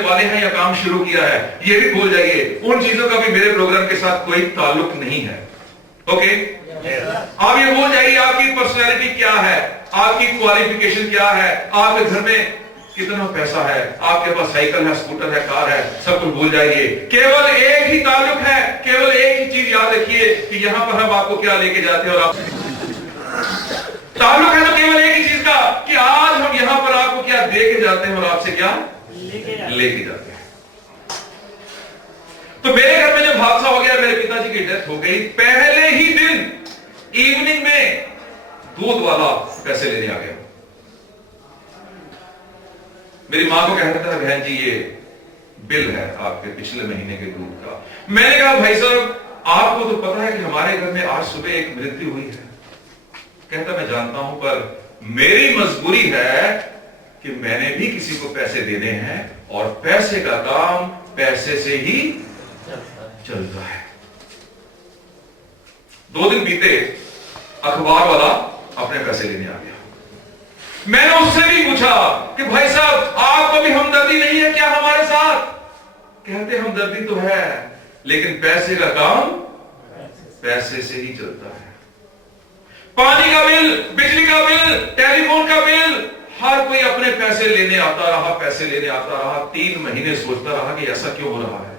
करने वाले हैं या काम शुरू किया है, ये भी भूल जाइए। उन चीजों का भी मेरे प्रोग्राम के साथ कोई ताल्लुक नहीं है। ओके, आप ये भूल जाइए आपकी पर्सनैलिटी क्या है, आपकी क्वालिफिकेशन क्या है, आपके घर में कितना पैसा है, आपके पास साइकिल है, स्कूटर है, कार है, सब कुछ भूल जाइए। केवल एक ही ताल्लुक है, केवल एक ही चीज याद रखिए कि यहां पर हम आपको क्या लेके जाते हैं। और आप ताल्लुक है तो केवल एक ही चीज का कि आज हम यहां पर आपको क्या दे के जाते हैं और आपसे क्या लेके जाते हैं। तो मेरे घर में जब हादसा हो गया, मेरे पिताजी की डेथ हो गई, पहले ही दिन इवनिंग में दूध वाला पैसे लेने आ गया। मेरी मां को कहता था, बहन जी ये बिल है आपके पिछले महीने के दूध का। मैंने कहा भाई साहब आपको तो पता है कि हमारे घर में आज सुबह एक मृत्यु हुई है। कहता मैं जानता हूं, पर मेरी मजबूरी है कि मैंने भी किसी को पैसे देने हैं और पैसे का काम पैसे से ही चलता है। 2 दिन बीते, अखबार वाला अपने पैसे लेने आ गया। मैंने उससे भी पूछा कि भाई साहब आपको भी हमदर्दी नहीं है क्या हमारे साथ? कहते हमदर्दी तो है, लेकिन पैसे का काम पैसे से ही चलता है। पानी का बिल, बिजली का बिल, टेलीफोन का बिल, हर कोई अपने पैसे लेने आता रहा, पैसे लेने आता रहा। 3 महीने सोचता रहा कि ऐसा क्यों हो रहा है।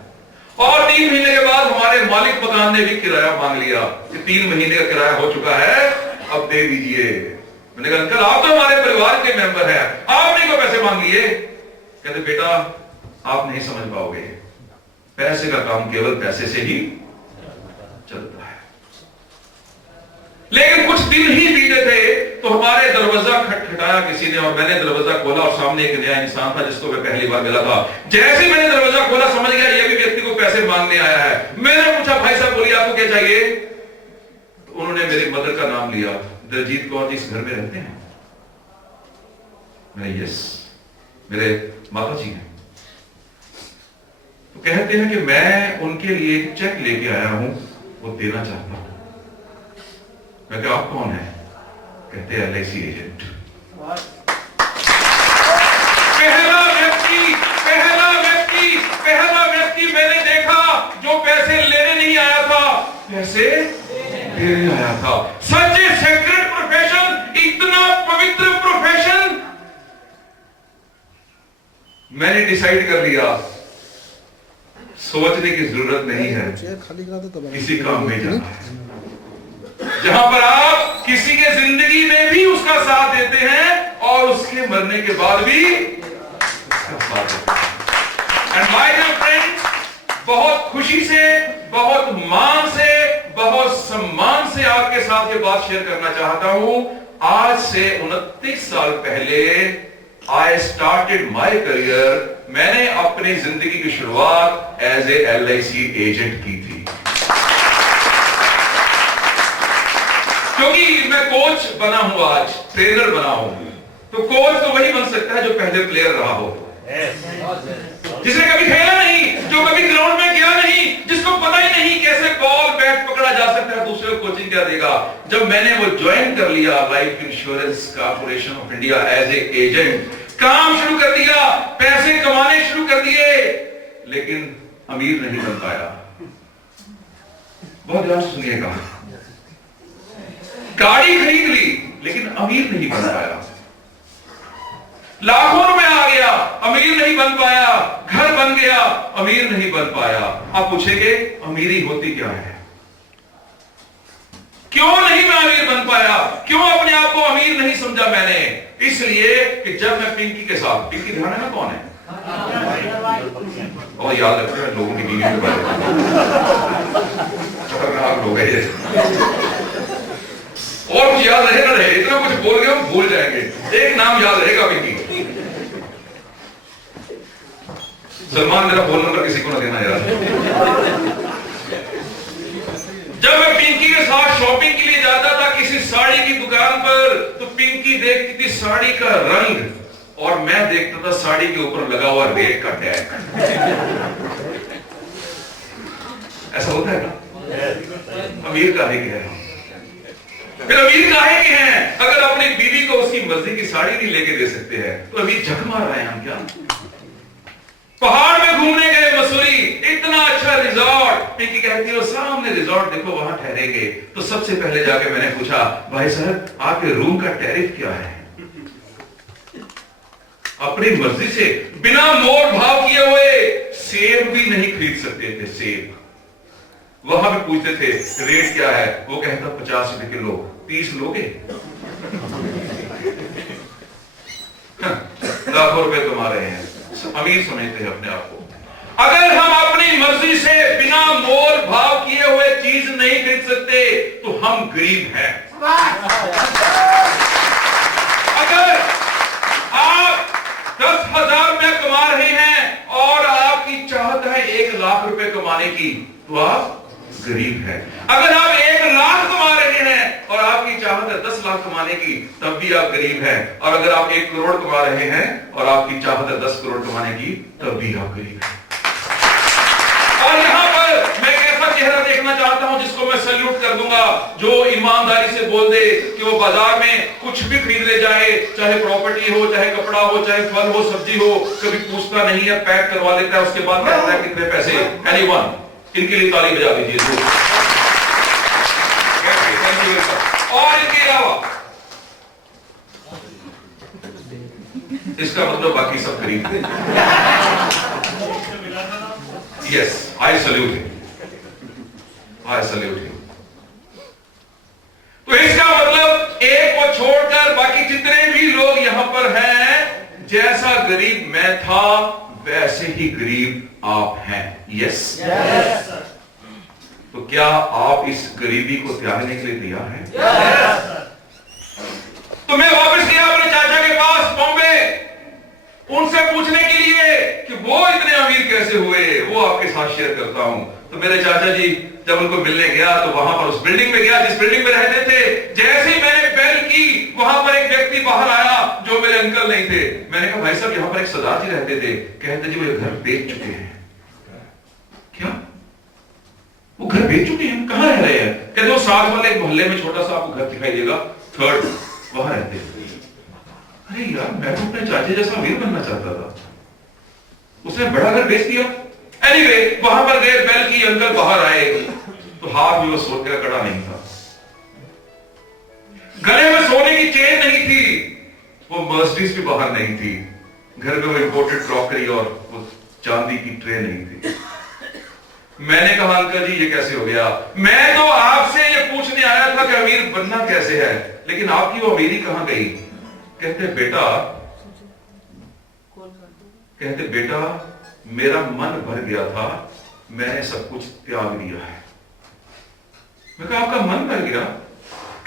और 3 महीने के बाद हमारे मालिक मकान ने भी किराया मांग लिया कि 3 महीने का किराया हो चुका है, अब दे दीजिए। मैंने कहा अंकल आप तो हमारे परिवार के मेंबर हैं, आपने क्यों पैसे मांग लिए? कहते बेटा आप नहीं समझ पाओगे, पैसे का काम केवल पैसे से ही चलता है। लेकिन कुछ दिन ही बीते थे तो हमारे दरवाजा खटखटाया किसी ने, और मैंने दरवाजा खोला और सामने एक नया इंसान था जिसको मैं पहली बार मिला था। जैसे मैंने दरवाजा खोला समझ गया ये भी व्यक्ति को पैसे मांगने आया है। मैंने पूछा भाई साहब बोलिए आपको क्या चाहिए? तो उन्होंने मेरी मदर का नाम लिया, दलजीत कौर जी इस घर में रहते हैं? मैंने यस, मेरे माता जी हैं। तो कहते हैं कि मैं उनके लिए एक चेक लेके आया हूं, वो देना चाहता हूं। मैं क्या आप कौन है? कहते हैं LIC एजेंट। पहला व्यक्ति मैंने देखा जो पैसे लेने नहीं आया था, पैसे देने आया था। सच ए सेक्रेट प्रोफेशन, इतना पवित्र प्रोफेशन। मैंने डिसाइड कर लिया सोचने की जरूरत नहीं है, किसी काम में जाना है जहां पर आप किसी के जिंदगी में भी उसका साथ देते हैं और उसके मरने के बाद भी उसका साथ देते हैं। एंड माय डियर फ्रेंड्स, बहुत खुशी से, बहुत मान से, बहुत सम्मान से आपके साथ ये बात शेयर करना चाहता हूं। आज से 29 साल पहले I started my career, मैंने अपनी जिंदगी की शुरुआत एज ए LIC एजेंट की थी। क्योंकि मैं कोच बना हूं, आज ट्रेनर बना हूं। तो कोच तो वही बन सकता है जो पहले प्लेयर रहा हो, जिसने कभी खेला नहीं, जो कभी ग्राउंड में गया नहीं, जिसको पता ही नहीं कैसे बॉल बैट पकड़ा जा सकता है, दूसरे को कोचिंग क्या देगा। जब मैंने वो ज्वाइन कर लिया Life Insurance Corporation of India as a agent, काम शुरू कर दिया, पैसे कमाने शुरू कर दिए, लेकिन अमीर नहीं बन पाया। बहुत ध्यान से सुनिएगा, गाड़ी खरीद ली लेकिन अमीर नहीं बन पाया। लाखों रुपए आ गया, अमीर नहीं बन पाया। घर बन गया, अमीर नहीं बन पाया। आप पूछेंगे अमीरी होती क्या है? क्यों नहीं मैं अमीर बन पाया? क्यों अपने आप को अमीर नहीं समझा मैंने? इसलिए कि जब मैं पिंकी के साथ, पिंकी ध्यान है ना कौन है? और याद रखते हैं लोगों की बीवी के बारे में, खतरनाक लोग हैं। और कुछ याद रहे ना रहे, इतना कुछ बोल गए हम भूल जाएंगे। एक नाम याद रहेगा पिंकी। सलमान मेरा फोन नंबर किसी को ना देना यार। जब मैं पिंकी के साथ शॉपिंग के लिए जाता था किसी साड़ी की दुकान पर, तो पिंकी देखती थी साड़ी का रंग और मैं देखता था साड़ी के ऊपर लगा हुआ रेट का टैग। ऐसा होता है ना? अमीर काहे के हैं? फिर अमीर काहे के हैं? अगर अपनी बीवी को उसकी मर्जी की साड़ी नहीं लेके दे सकते हैं तो अमीर झक मार रहे हैं हम क्या? पहाड़ में घूमने गए मसूरी, इतना अच्छा रिजॉर्ट। पिंकी कहती है सामने रिजॉर्ट देखो, वहां ठहरेंगे। तो सबसे पहले जाके मैंने पूछा, भाई साहब आपके रूम का टैरिफ क्या है? अपनी मर्जी से बिना मोल भाव किए हुए सेब भी नहीं खरीद सकते थे। सेब वहां भी पूछते थे रेट क्या है, वो कहता 50 रुपए किलो। 30 लोगे? लाखों रुपए कमा रहे हैं, अमीर समझते हैं अपने आप को। अगर हम अपनी मर्जी से बिना मोल भाव किए हुए चीज नहीं खरीद सकते तो हम गरीब हैं। अगर आप 10,000 रुपया कमा रहे हैं और आपकी चाहत है 1 लाख रुपए कमाने की, तो आप गरीब हैं। अगर आप 1 लाख कमा रहे हैं और आपकी चाहत है 10 लाख कमाने की, तब भी आप गरीब हैं। और अगर आप 1 करोड़ कमा रहे हैं और आपकी चाहत है 10 करोड़ कमाने की, तब भी आप गरीब हैं। और यहां पर मैं एक ऐसा चेहरा देखना चाहता हूं जिसको मैं सैल्यूट कर दूंगा, जो ईमानदारी से बोल दे कि वो बाजार में कुछ भी खरीद ले जाए, चाहे प्रॉपर्टी हो, चाहे कपड़ा हो, चाहे फल हो, सब्जी हो, कभी पूछता नहीं है, पैक करवा लेता है, उसके बाद कहता है कितने पैसे। एनीवन, इनके लिए ताली बजा दीजिए। और इनके अलावा इसका मतलब बाकी सब खरीद। Yes, I salute him, I salute him. तो इसका मतलब एक को छोड़कर बाकी जितने भी लोग यहां पर हैं, जैसा गरीब मैं था वैसे ही गरीब आप हैं। यस, तो क्या आप इस गरीबी को त्यागने के लिए तैयार हैं? तो मैं वापस गया अपने चाचा के पास बॉम्बे, उनसे पूछने के लिए कि वो इतने अमीर कैसे हुए, वो आपके साथ शेयर करता हूं। तो मेरे चाचा जी जब उनको मिलने गया तो वहां पर उस बिल्डिंग में गया जिस बिल्डिंग में रहते थे। जैसे ही मैंने बेल की, वहां पर एक व्यक्ति बाहर आया जो मेरे अंकल नहीं थे। मैंने कहा भाई साहब यहाँ पर एक सरदार जी रहते थे। कहते जी वो घर बेच चुके हैं। क्या? वो घर बेच चुके हैं? कहां रह रहे हैं? कहते वो साथ वाले मोहल्ले में छोटा सा आपको घर दिखाई देगा, 3rd, वहां रहते हैं। अरे यार, मैं तो अपने चाचे जैसा अमीर बनना चाहता था, उसने बड़ा घर बेच दिया। एनीवे, वहां पर गए, बेल की, अंकल बाहर आए तो हाथ में वो सोने का कड़ा नहीं था, गले में सोने की चेन नहीं थी, वो मर्सिडीज भी बाहर नहीं थी, घर में वो इंपोर्टेड क्रॉकरी और वो चांदी की ट्रे नहीं थी। मैंने कहा अंकल जी ये कैसे हो गया? मैं तो आपसे ये पूछने आया था कि अमीर बनना कैसे है, लेकिन आपकी वो अमीरी कहां गई? कहते बेटा मेरा मन भर गया था, मैंने सब कुछ त्याग दिया है। मैं कहा आपका मन भर गया?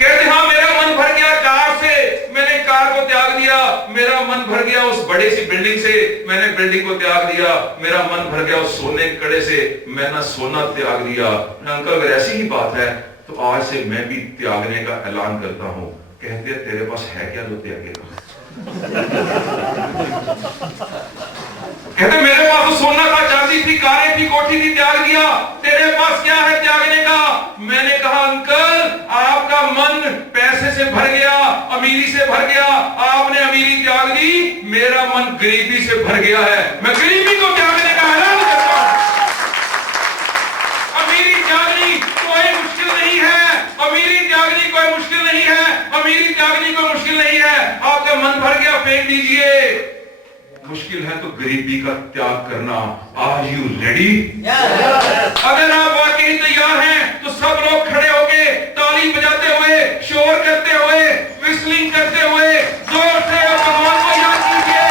कहते हाँ मेरा मन भर गया कार से, मैंने कार को त्याग दिया। मेरा मन भर गया उस बड़ी सी बिल्डिंग से, मैंने बिल्डिंग को त्याग दिया। मेरा मन भर गया उस सोने के कड़े से, मैंने सोना त्याग दिया। अंकल अगर ऐसी ही बात है तो आज से मैं भी त्यागने का ऐलान करता हूं। कहते हैं तेरे पास है क्या जो त्यागेगा? कहते मेरे पास तो सोना था, चांदी थी, कारें थी, कोठी थी, त्याग दिया। तेरे पास क्या है त्यागने का? मैंने कहा अंकल आपका मन पैसे से भर गया, अमीरी से भर गया, आपने अमीरी त्याग दी, मेरा मन गरीबी से भर गया है, मैं गरीबी को त्यागने का ऐलान करता हूं। अमीरी त्यागनी कोई मुश्किल नहीं है, अमीरी त्यागनी कोई मुश्किल नहीं है, अमीरी त्यागनी कोई मुश्किल नहीं है। आपका मन भर गया, फेंक दीजिए। मुश्किल है तो गरीबी का त्याग करना। Are you ready? अगर आप वाकई तैयार हैं तो सब लोग खड़े होके ताली बजाते हुए, शोर करते हुए, विस्लिंग करते हुए जोर से भगवान को याद कीजिए।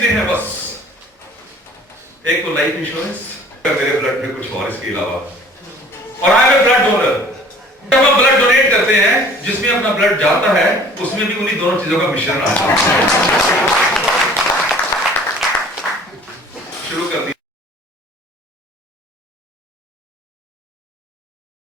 चीजें हैं बस, एक तो लाइफ इंश्योरेंस, मेरे ब्लड में कुछ और इसके अलावा, और I am a blood donor. जब हम ब्लड डोनेट करते हैं, जिसमें अपना ब्लड जाता है उसमें भी उन्हीं दोनों चीजों का मिश्रण आता है। शुरू कर